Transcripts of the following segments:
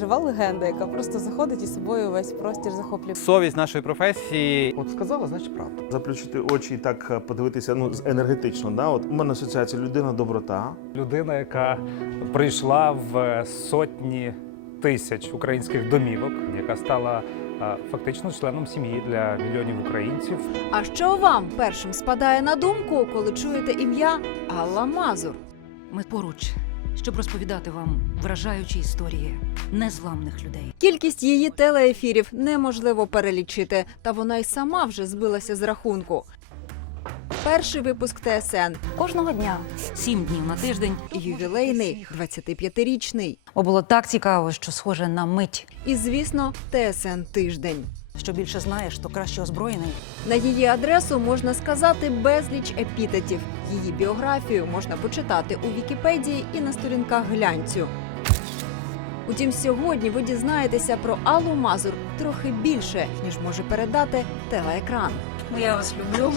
Жива легенда, яка просто заходить і собою весь простір захоплює. Совість нашої професії От сказала, значить правда. Заплющити очі і так е, подивитися ну, з- енергетично. Да? От у мене асоціація людина доброта. Людина, яка прийшла в сотні тисяч українських домівок, яка стала е, фактично членом сім'ї для мільйонів українців. А що вам першим спадає на думку, коли чуєте ім'я Алла Мазур? Ми поруч, щоб розповідати вам вражаючі історії незламних людей. Кількість її телеефірів неможливо перелічити, та вона й сама вже збилася з рахунку. Перший випуск ТСН, Кожного дня, сім днів на тиждень. ювілейний, 25-річний. Бо було так цікаво, що схоже на мить. І, звісно, ТСН тиждень. Що більше знаєш, то краще озброєний. На її адресу можна сказати безліч епітетів. Її біографію можна почитати у Вікіпедії і на сторінках глянцю. Утім, сьогодні ви дізнаєтеся про Аллу Мазур трохи більше, ніж може передати телеекран. Ну, Я вас люблю.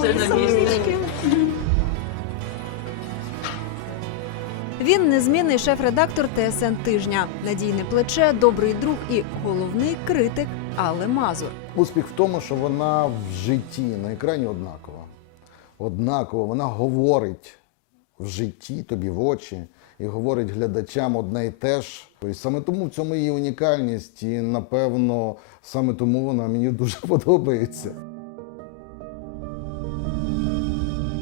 Він незмінний шеф-редактор ТСН тижня, надійне плече, добрий друг і головний критик Алли Мазур. Успіх в тому, що вона в житті на екрані однакова. Однакова, вона говорить в житті тобі в очі і говорить глядачам одне і те ж. І саме тому в цьому її унікальність, і напевно саме тому вона мені дуже подобається.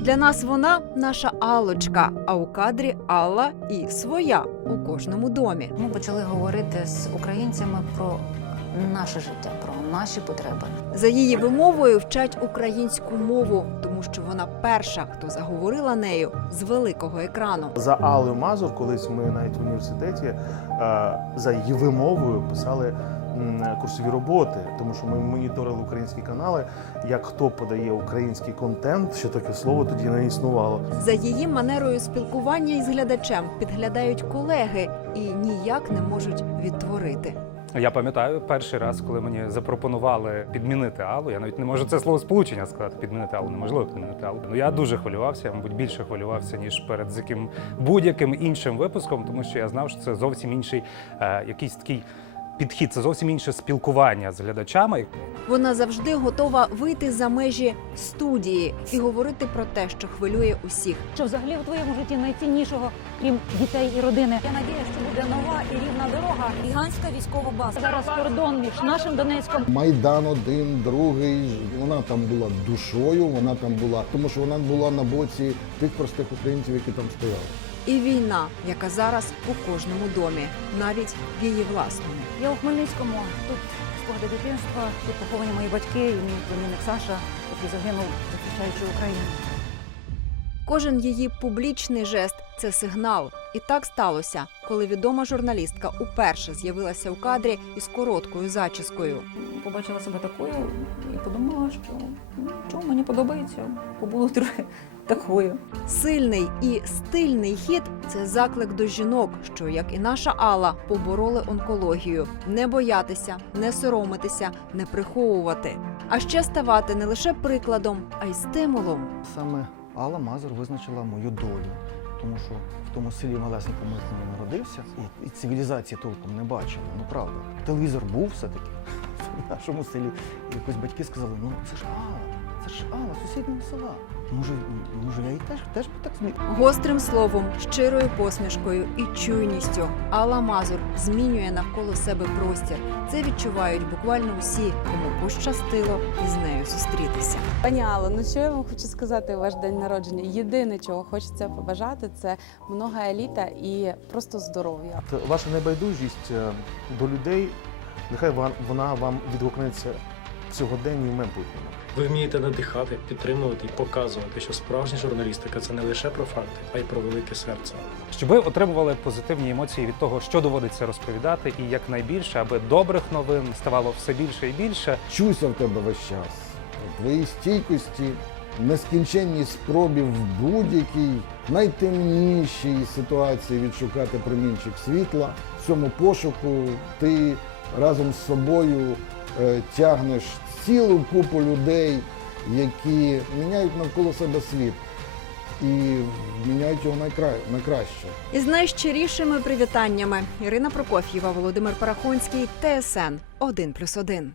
Для нас вона наша Аллочка, а у кадрі Алла і своя у кожному домі. Ми почали говорити з українцями про наше життя, про наші потреби. За її вимовою вчать українську мову, тому що вона перша, хто заговорила нею з великого екрану. За Аллою Мазур, колись ми навіть в університеті е, за її вимовою писали курсові роботи, тому що ми моніторили українські канали, як хто подає український контент, що таке слово тоді не існувало. За її манерою спілкування із глядачем підглядають колеги і ніяк не можуть відтворити. Я пам'ятаю перший раз, коли мені запропонували підмінити Аллу. Я навіть не можу це слово сполучення сказати. Підмінити Аллу неможливо підмінити Аллу. Ну я дуже хвилювався, я, мабуть, більше хвилювався ніж перед з яким будь-яким іншим випуском, тому що я знав, що це зовсім інший е, якийсь такий підхід, це зовсім інше спілкування з глядачами. Вона завжди готова вийти за межі студії і говорити про те, що хвилює усіх. що взагалі у твоєму житті найціннішого, крім дітей і родини. Я надію, що буде нова і рівна дорога. Гігантська військова база. Зараз кордон між нашим Донецьком Майдан один, другий. Вона там була душою, вона там була, тому що вона була на боці тих простих українців, які там стояли. І війна, яка зараз у кожному домі, навіть в її власному. Я у Хмельницькому. Тут спогади дитинства, тут поховані мої батьки і мій племінник Саша, який загинув, захищаючи Україну. Кожен її публічний жест це сигнал. І так сталося, коли відома журналістка уперше з'явилася у кадрі із короткою зачіскою. Побачила себе такою і подумала, що ну, чому мені подобається побути трохи такою. Сильний і стильний хід це заклик до жінок, що, як і наша Алла, побороли онкологію, не боятися, не соромитися, не приховувати, а ще ставати не лише прикладом, а й стимулом. Саме Алла Мазур визначила мою долю, тому що в тому селі малесенькому я народився, і, цивілізації толком не бачили. Ну правда, телевізор був все-таки в нашому селі. Якось батьки сказали: ну це ж Алла, це ж Алла, сусіднього села. Може, може, я і теж теж би так зміг. Гострим словом, щирою посмішкою і чуйністю Алла Мазур змінює навколо себе простір. Це відчувають буквально всі, кому пощастило із нею зустрітися. Пані Алло, ну що я вам хочу сказати у ваш день народження? Єдине, чого хочеться побажати, це много еліта і просто здоров'я. Ваша небайдужість е, до людей, нехай вона вам відгукнеться сьогоденні і в майбутньому. Ви вмієте надихати, підтримувати і показувати, що справжня журналістика це не лише про факти, а й про велике серце. щоб ви отримували позитивні емоції від того, що доводиться розповідати, і якнайбільше, аби добрих новин ставало все більше і більше. Чуся в тебе весь час. У твоїй стійкості, нескінченній спробі в будь-якій найтемнішій ситуації відшукати промінчик світла. В цьому пошуку ти разом з собою е, тягнеш цілу купу людей, які міняють навколо себе світ. і міняють його на, на краще. Із найщирішими привітаннями Ірина Прокоф'єва, Володимир Парахонський, ТСН 1+,1.